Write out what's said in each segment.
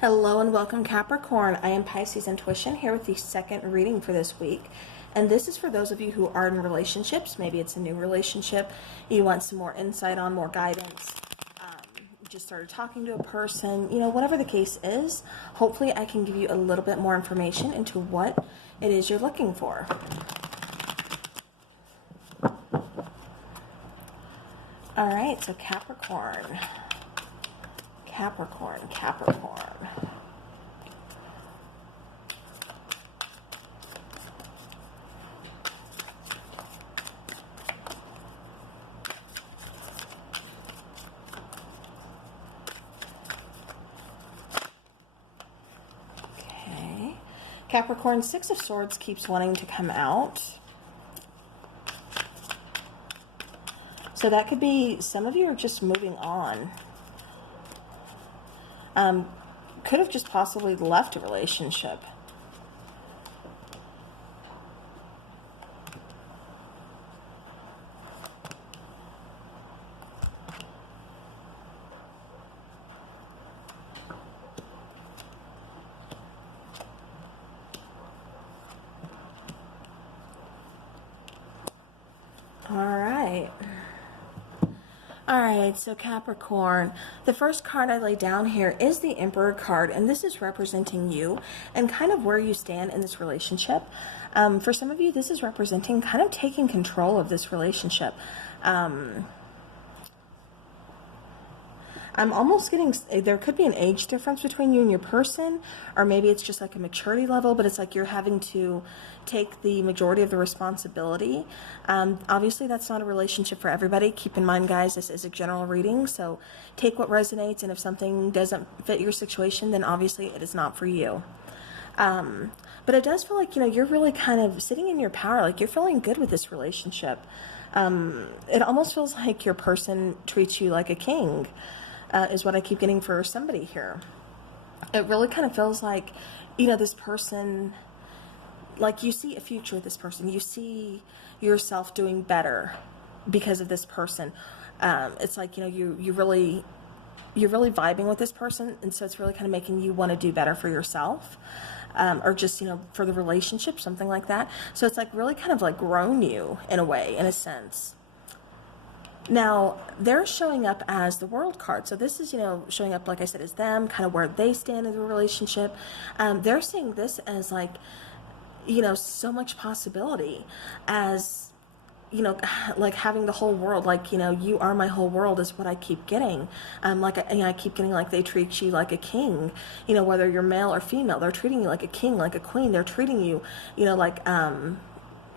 Hello and welcome, Capricorn. I am Piscesintuition here with the second reading for this week. And this is for those of you who are in relationships. Maybe it's a new relationship. You want some more insight on, more guidance. You just started talking to a person. Whatever the case is, hopefully I can give you a little bit more information into what it is you're looking for. All right, so Capricorn. Capricorn. Okay. Capricorn, Six of Swords keeps wanting to come out. So that could be some of you are just moving on. Could have just possibly left a relationship. All right, so Capricorn, the first card I lay down here is the Emperor card, and this is representing you and kind of where you stand in this relationship. For some of you, this is representing kind of taking control of this relationship. I'm almost getting, there could be an age difference between you and your person, or maybe it's just like a maturity level, but it's like you're having to take the majority of the responsibility. Obviously, that's not a relationship for everybody. Keep in mind, guys, this is a general reading, so take what resonates, and if something doesn't fit your situation, then obviously it is not for you. But it does feel like, you're really kind of sitting in your power, like you're feeling good with this relationship. It almost feels like your person treats you like a king. Is what I keep getting for somebody here. It really kind of feels like, this person, like you see a future with this person. You see yourself doing better because of this person. It's like, you're really vibing with this person, and so it's really kind of making you want to do better for yourself. Or just, for the relationship, something like that. So it's like really kind of like grown you in a way, in a sense. Now, they're showing up as the World card. So this is, showing up, like I said, as them, kind of where they stand in the relationship. They're seeing this as like, so much possibility, as, like having the whole world, like, you are my whole world is what I keep getting. I keep getting like they treat you like a king, whether you're male or female, they're treating you like a king, like a queen. They're treating you, like,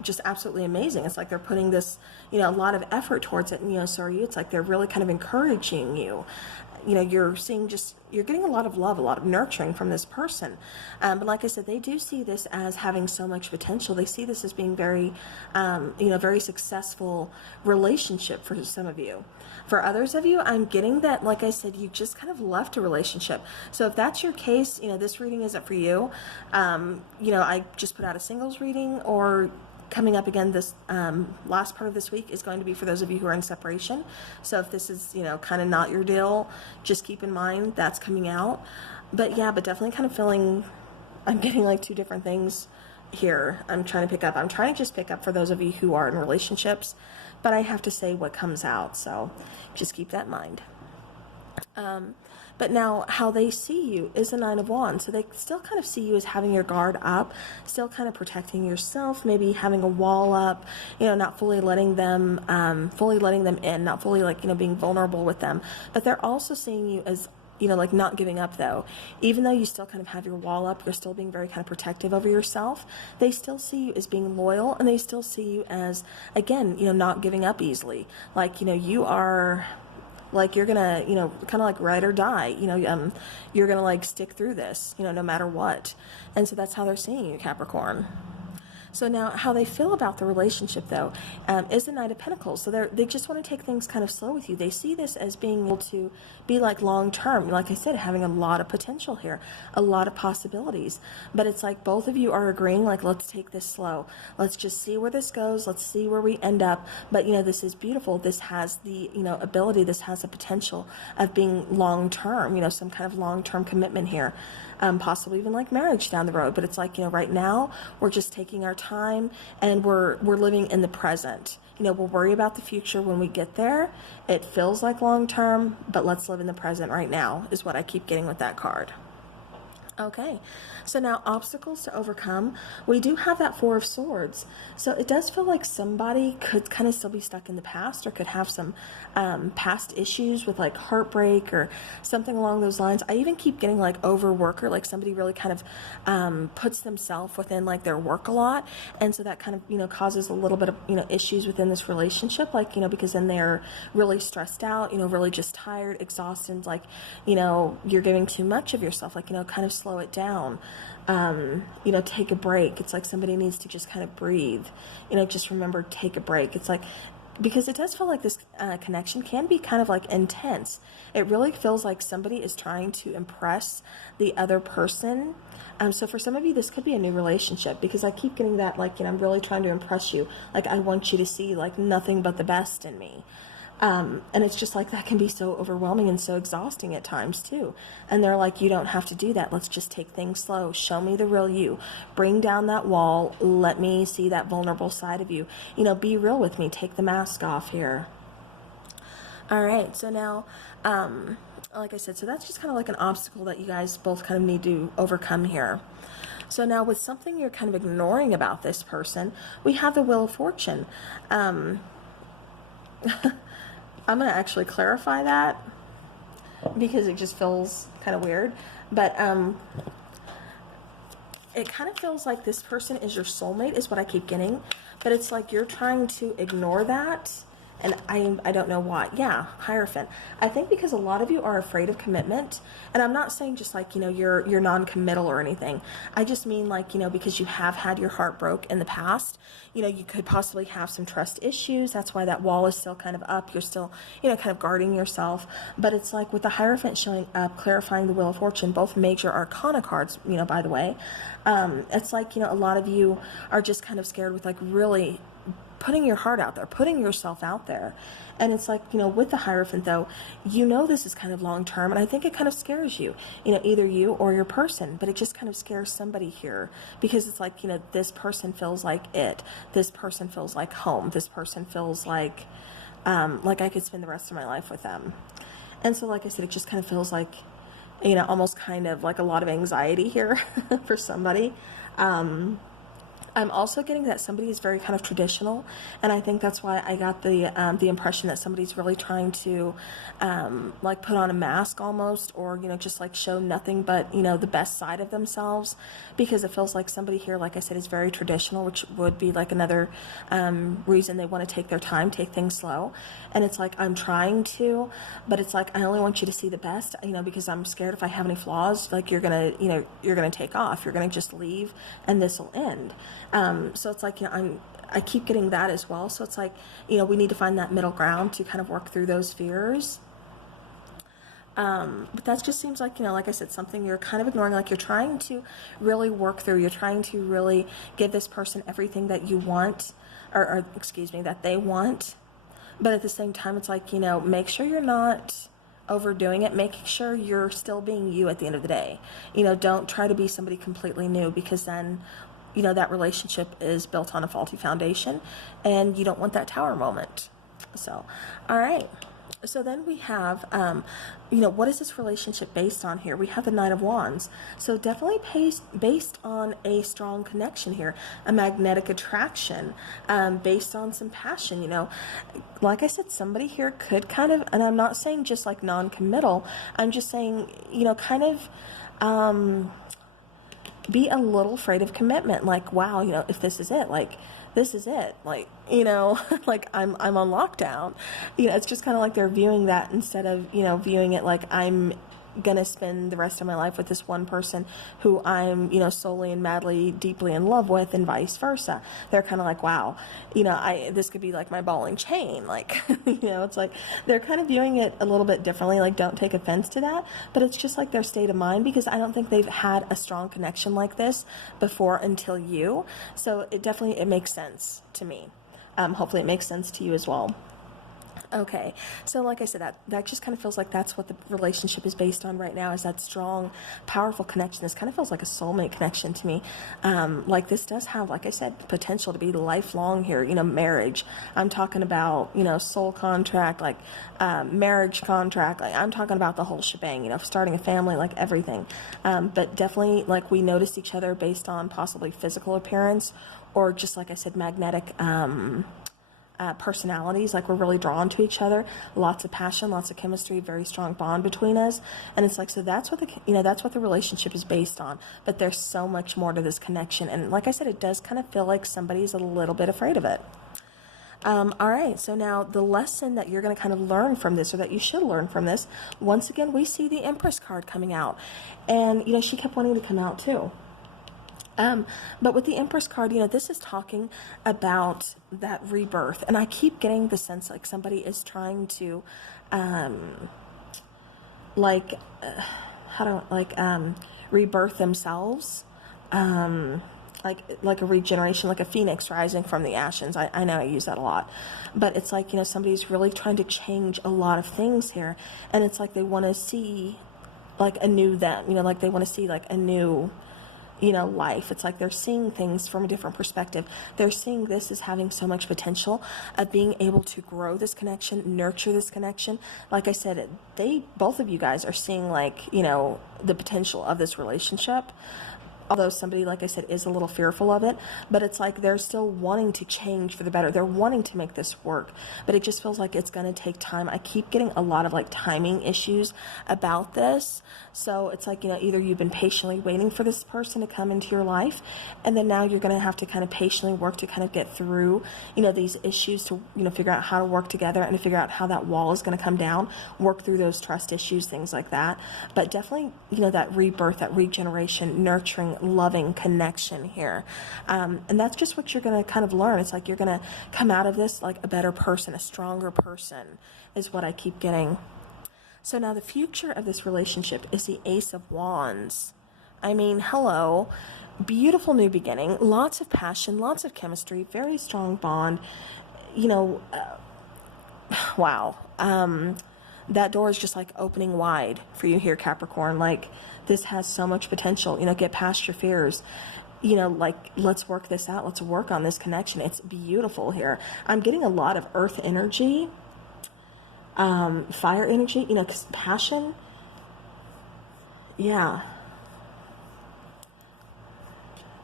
just absolutely amazing. It's like they're putting this, a lot of effort towards it, and so are you. It's like they're really kind of encouraging you. You're seeing you're getting a lot of love, a lot of nurturing from this person. But like I said, they do see this as having so much potential. They see this as being very, very successful relationship for some of you. For others of you, I'm getting that, like I said, you just kind of left a relationship. So if that's your case, this reading isn't for you. I just put out a singles reading, or coming up again, this last part of this week is going to be for those of you who are in separation. So if this is, kind of not your deal, just keep in mind that's coming out. But yeah, but definitely kind of feeling, I'm getting like two different things here. I'm trying to just pick up for those of you who are in relationships, but I have to say what comes out. So just keep that in mind. But now how they see you is the Nine of Wands. So they still kind of see you as having your guard up, still kind of protecting yourself, maybe having a wall up, not fully letting them in, not fully like, being vulnerable with them. But they're also seeing you as, like not giving up though. Even though you still kind of have your wall up, you're still being very kind of protective over yourself. They still see you as being loyal, and they still see you as, again, not giving up easily. Like, you are, like, you're gonna, kind of like ride or die, you're gonna like stick through this, no matter what. And so that's how they're seeing you, Capricorn. So now how they feel about the relationship, though, is the Knight of Pentacles. So they just want to take things kind of slow with you. They see this as being able to be like long-term. Like I said, having a lot of potential here, a lot of possibilities. But it's like both of you are agreeing, like, let's take this slow. Let's just see where this goes. Let's see where we end up. But, this is beautiful. This has the, ability, this has the potential of being long-term, some kind of long-term commitment here. Possibly even like marriage down the road. But it's like, right now we're just taking our time and we're living in the present. We'll worry about the future when we get there. It feels like long term, but let's live in the present right now is what I keep getting with that card. Okay, so now obstacles to overcome. We do have that Four of Swords. So it does feel like somebody could kind of still be stuck in the past or could have some past issues with like heartbreak or something along those lines. I even keep getting like overworker, like somebody really kind of puts themselves within like their work a lot. And so that kind of, causes a little bit of, issues within this relationship, like, because then they're really stressed out, really just tired, exhausted, like, you're giving too much of yourself, like, kind of slow it down, take a break. It's like somebody needs to just kind of breathe, just remember, take a break. It's like, because it does feel like this connection can be kind of like intense. It really feels like somebody is trying to impress the other person. So for some of you, this could be a new relationship, because I keep getting that, like, I'm really trying to impress you. Like, I want you to see like nothing but the best in me. And it's just like, that can be so overwhelming and so exhausting at times too. And they're like, you don't have to do that. Let's just take things slow. Show me the real you. Bring down that wall. Let me see that vulnerable side of you. Be real with me. Take the mask off here. All right. So now, like I said, so that's just kind of like an obstacle that you guys both kind of need to overcome here. So now with something you're kind of ignoring about this person, we have the Wheel of Fortune. I'm going to actually clarify that because it just feels kind of weird. But it kind of feels like this person is your soulmate is what I keep getting. But it's like you're trying to ignore that. And I don't know why. Yeah, Hierophant. I think because a lot of you are afraid of commitment. And I'm not saying just like, you're non-committal or anything. I just mean like, because you have had your heart broke in the past, you could possibly have some trust issues. That's why that wall is still kind of up. You're still, kind of guarding yourself. But it's like with the Hierophant showing up, clarifying the Wheel of Fortune, both major arcana cards, by the way. It's like, a lot of you are just kind of scared with like really putting your heart out there, putting yourself out there. And it's like, with the Hierophant though, this is kind of long term, and I think it kind of scares you, either you or your person, but it just kind of scares somebody here, because it's like, this person feels like it, this person feels like home, this person feels like I could spend the rest of my life with them. And so, like I said, it just kind of feels like, almost kind of like a lot of anxiety here for somebody. I'm also getting that somebody is very kind of traditional, and I think that's why I got the impression that somebody's really trying to like put on a mask almost, or just like show nothing but the best side of themselves, because it feels like somebody here, like I said, is very traditional, which would be like another reason they want to take their time, take things slow. And it's like, I'm trying to, but it's like, I only want you to see the best, because I'm scared if I have any flaws, like you're gonna take off, you're gonna just leave, and this will end. So it's like, I keep getting that as well. So it's like, we need to find that middle ground to kind of work through those fears. But that just seems like, like I said, something you're kind of ignoring, like you're trying to really work through. You're trying to really give this person everything that you want, or excuse me, that they want. But at the same time, it's like, make sure you're not overdoing it, making sure you're still being you at the end of the day. Don't try to be somebody completely new, because then that relationship is built on a faulty foundation, and you don't want that tower moment. So, all right. So then we have, what is this relationship based on here? We have the Knight of Wands. So definitely based on a strong connection here, a magnetic attraction, based on some passion, Like I said, somebody here could kind of, and I'm not saying just like non-committal, I'm just saying, kind of, be a little afraid of commitment. Like, wow, if this is it, like, this is it. Like, like I'm on lockdown. It's just kind of like they're viewing that instead of, viewing it like I'm gonna spend the rest of my life with this one person who I'm, you know, solely and madly, deeply in love with, and vice versa. They're kind of like, wow, you know, this could be like my ball and chain, like, you know, it's like they're kind of viewing it a little bit differently. Like, don't take offense to that, but it's just like their state of mind, because I don't think they've had a strong connection like this before until you. So it makes sense to me. Hopefully it makes sense to you as well. Okay, so like I said, that just kind of feels like that's what the relationship is based on right now, is that strong, powerful connection. This kind of feels like a soulmate connection to me. Like this does have, like I said, potential to be lifelong here, you know, marriage. I'm talking about, you know, soul contract, like marriage contract. Like I'm talking about the whole shebang, you know, starting a family, like everything. But definitely, like, we notice each other based on possibly physical appearance, or just, like I said, magnetic personalities. Like, we're really drawn to each other, lots of passion, lots of chemistry, very strong bond between us. And it's like, so that's what that's what the relationship is based on. But there's so much more to this connection, and like I said, it does kind of feel like somebody's a little bit afraid of it. All right, so now the lesson that you're going to kind of learn from this, or that you should learn from this, once again, we see the Empress card coming out, and you know, she kept wanting to come out too. But with the Empress card, you know, this is talking about that rebirth. And I keep getting the sense like somebody is trying to, rebirth themselves. Like a regeneration, like a phoenix rising from the ashes. I know I use that a lot, but it's like, you know, somebody's really trying to change a lot of things here. And it's like they want to see like a new them, you know, like they want to see like a new, you know, life. It's like they're seeing things from a different perspective. They're seeing this as having so much potential of being able to grow this connection, nurture this connection. Like I said, both of you guys are seeing, like, you know, the potential of this relationship. Although somebody, like I said, is a little fearful of it, but it's like they're still wanting to change for the better. They're wanting to make this work, but it just feels like it's going to take time. I keep getting a lot of like timing issues about this. So it's like, you know, either you've been patiently waiting for this person to come into your life, and then now you're going to have to kind of patiently work to kind of get through, you know, these issues, to, you know, figure out how to work together and to figure out how that wall is going to come down, work through those trust issues, things like that. But definitely, you know, that rebirth, that regeneration, nurturing, loving connection here. And that's just what you're going to kind of learn. It's like you're going to come out of this like a better person, a stronger person, is what I keep getting. So now the future of this relationship is the Ace of Wands. I mean, hello, beautiful new beginning, lots of passion, lots of chemistry, very strong bond, you know, wow. That door is just like opening wide for you here, Capricorn. Like, this has so much potential, you know, get past your fears, you know, like, let's work this out. Let's work on this connection. It's beautiful here. I'm getting a lot of earth energy, fire energy, you know, 'cause passion. Yeah.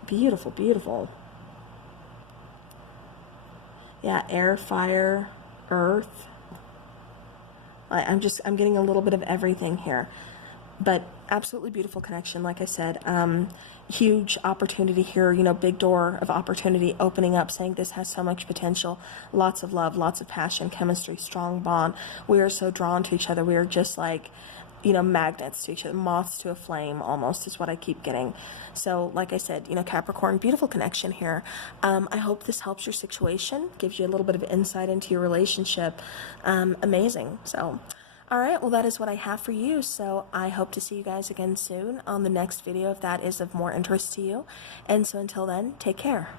Beautiful, beautiful. Yeah. Air, fire, earth. I'm getting a little bit of everything here, but absolutely beautiful connection. Like I said, huge opportunity here, you know, big door of opportunity opening up, saying this has so much potential, lots of love, lots of passion, chemistry, strong bond. We are so drawn to each other. We are just like, you know, magnets to each other, moths to a flame almost, is what I keep getting. So like I said, you know, Capricorn, beautiful connection here. I hope this helps your situation, gives you a little bit of insight into your relationship. Amazing. So, all right, well, that is what I have for you. So I hope to see you guys again soon on the next video, if that is of more interest to you. And so until then, take care.